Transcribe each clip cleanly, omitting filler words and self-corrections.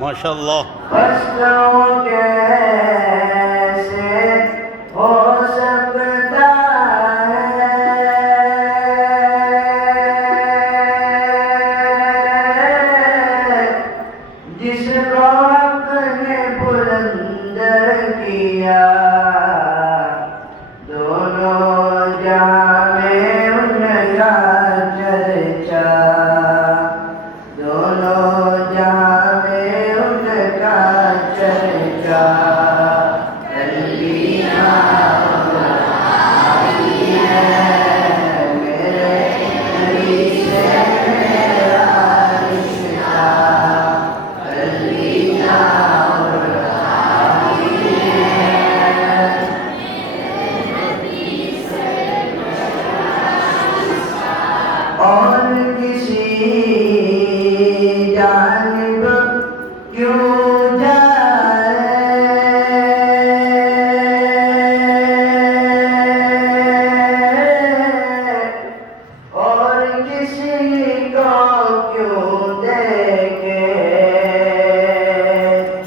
माशाअल्लाह।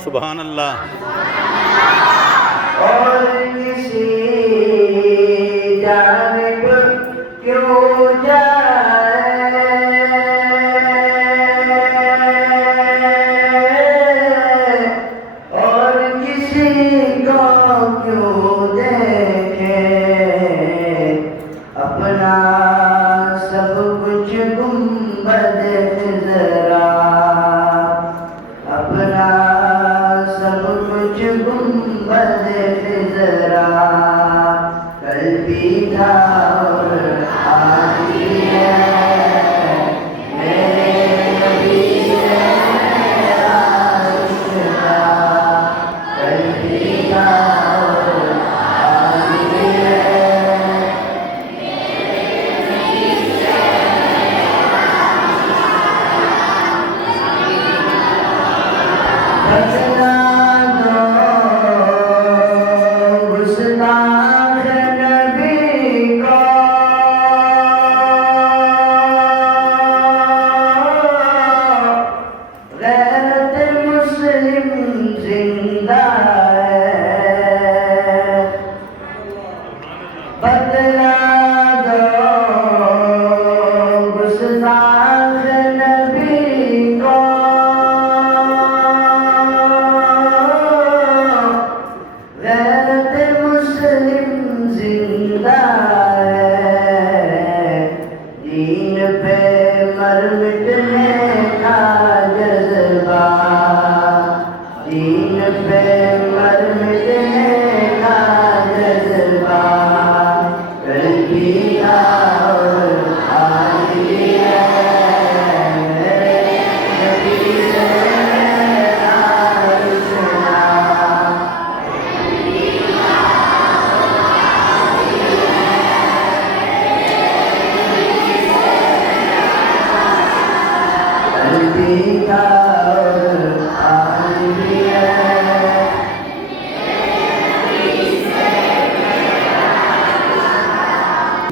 सुभान अल्लाह। और किसी जानिब क्यों जाए, और किसी को क्यों देखे, अपना सब कुछ गुंबद फिजरा, अपना सब कुछ गुंबद फिजरा, कल भी था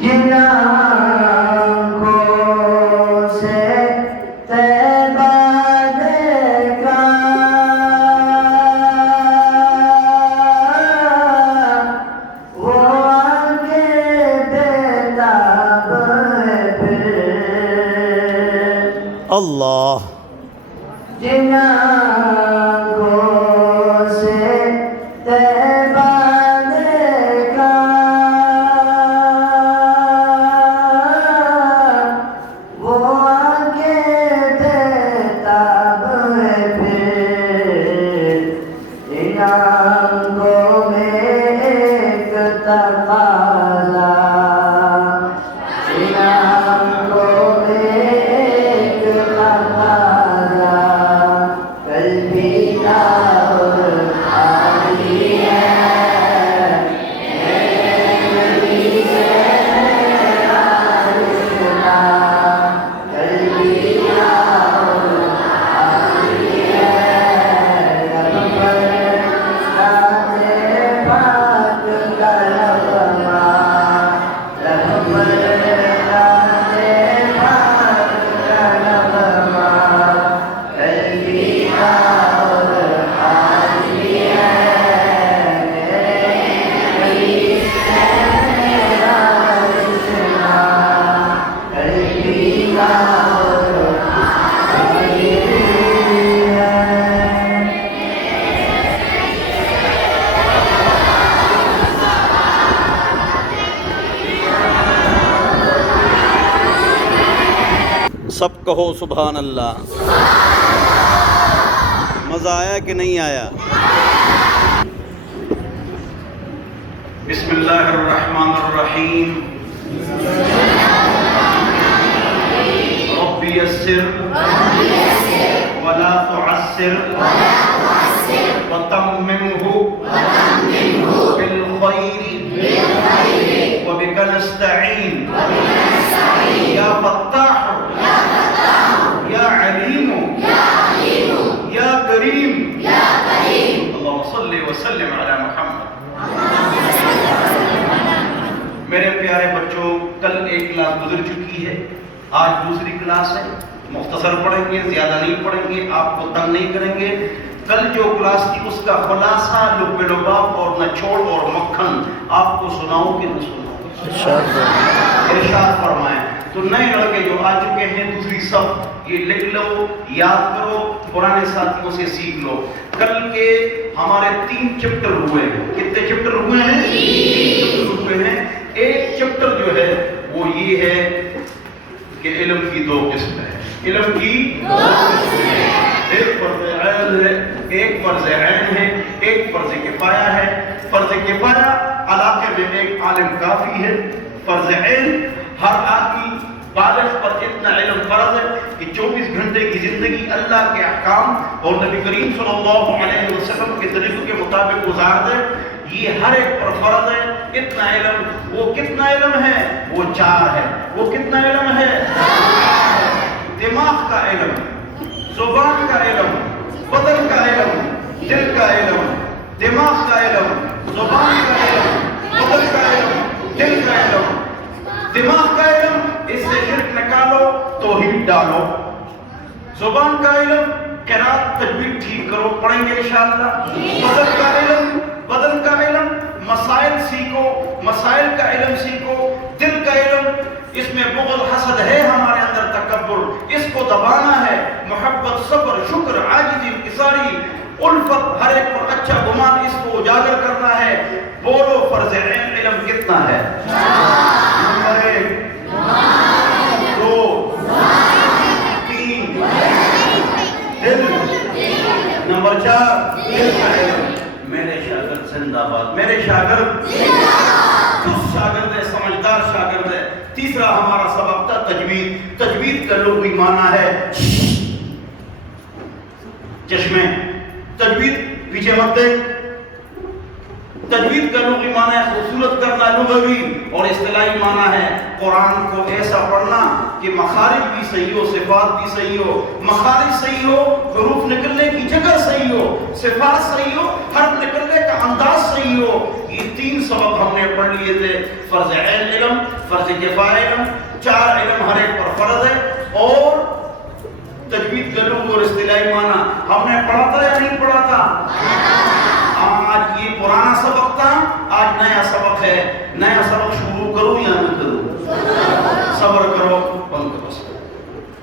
जिन आँखों से तैबा देखा, वो आंखें बेताब है फिर। अल्लाह। जिन आँखों से तैबा देखा, वो आंखें बेताब है फिर। इन आँखों में एक तकाज़ा, इन आँखों में एक तकाज़ा, कल भी ना और आज भी है। कल भी ना और आज भी है। लब पर नाज़े पाक का लम्हा, लब पर नाज़े पाक का लम्हा, कल भी ना और आज भी है। मेरा कृष्णा, कल भी ना और आज भी है। सब कहो सुभान अल्लाह। मज़ा आया कि नहीं आया? बिस्मिल्लाहिर्रहमानिर्रहीम। रब्बी यस्सिर वला तुअस्सिर वतम्मिमहु बिल खैरि व बिका नस्तईन या फत्ताह या अलीम या करीम। अल्लाहुम्मा सल्लि व सल्लिम अला मुहम्मद। मेरे प्यारे बच्चों, कल एक क्लास गुजर चुकी है, आज दूसरी क्लास है। मुख्तसर पढ़ेंगे, ज्यादा नहीं पढ़ेंगे, आपको तंग नहीं करेंगे। कल जो क्लास थी उसका खुलासा, लुब्बे-लुबाब और नचोड़ और मक्खन आपको सुनाऊं कि न सुनाऊं? इरशाद फरमाएं। तो नए लड़के जो आ चुके हैं दूसरी सब, ये लिख लो, याद करो, पुराने साथियों से सीख लो। कल के हमारे 3 चैप्टर हुए हैं। कितने चैप्टर हुए हैं? 3 चैप्टर हुए हैं। एक चैप्टर जो है वो ये है कि इल्म की 2 किस्में हैं। इल्म की 2 किस्में हैं। एक फर्ज़ ऐन है, एक फर्ज़ ऐन है, एक फर्ज़ किफ़ाया है। फर्ज़ किफ़ाया इलाके में एक आलिम काफ़ी है। फर्ज़ ऐन हर आदमी बालिग़ पर इतना इल्म फ़र्ज़ है कि 24 घंटे की ज़िंदगी अल्लाह के अहकाम और नबी करीम सल्लल्लाहु अलैहि वसल्लम के तरीक़ों के मुताबिक गुजार दे। ये हर एक पर फ़र्ज़ है। इतना इल्म, वो कितना इल्म है? वो 4 है। वो कितना इल्म है? दिमाग का इल्म, ज़ुबान का इल्म, बदन का इल्म, दिल का इल्म। दिमाग का इल्म, ज़ुबान का इल्म, बदन का इल्म, दिल का इल्म। दिमाग का इल्म, इससे शिर्क निकालो, तौहीद डालो। ज़ुबान का इल्म, क़िराअत तजवीद ठीक करो, पढ़ेंगे इंशाअल्लाह। बदन का इल्म, मसाइल सीखो, मसाइल का इल्म सीखो। दिल का इल्म, इसमें बुग़्ज़ हसद है हमारे अंदर, तकब्बुर, इसको दबाना है। मोहब्बत, सब्र, शुक्र, आजिज़ी, इंकिसारी, उल्फत, हर एक पर अच्छा गुमान, इसको उजागर करना है। बोलो फर्ज़ ऐन इल्म कितना है? 1, 2, 3 दिल। नंबर 4 दिल का इल्म। मेरे शागिर्द जिंदाबाद, मेरे शागिर्द खुश शागिर्द है, समझदार शागिर्द है। तीसरा हमारा सबक था तजवीद। तजवीद का लुग़वी माना है चश्मे। तजवीद पीछे मत देख, तजवीद का लुग़वी माना है खूबसूरत करना लुग़वी, और इस्तिलाही माना है कुरान को ऐसा पढ़ना कि मखारिज भी सही हो, सिफात भी सही हो। मखारिज सही हो, हुरूफ निकलने की जगह सही हो, सिफात सही हो, हर्फ निकलने का अंदाज सही हो। ये 3 सबक हमने पढ़ लिए थे। फर्ज ऐन इल्म, फर्ज किफ़ाया इल्म, 4 इल्म हर एक पर फर्ज है। और तजवीद का लुग़वी और इस्तिलाही माना हमने पढ़ा था या नहीं पढ़ा था? आज ये पुराना सबक था, आज नया सबक है। नया सबक शुरू करूं या न करूं? सब्र करो, बंद करो।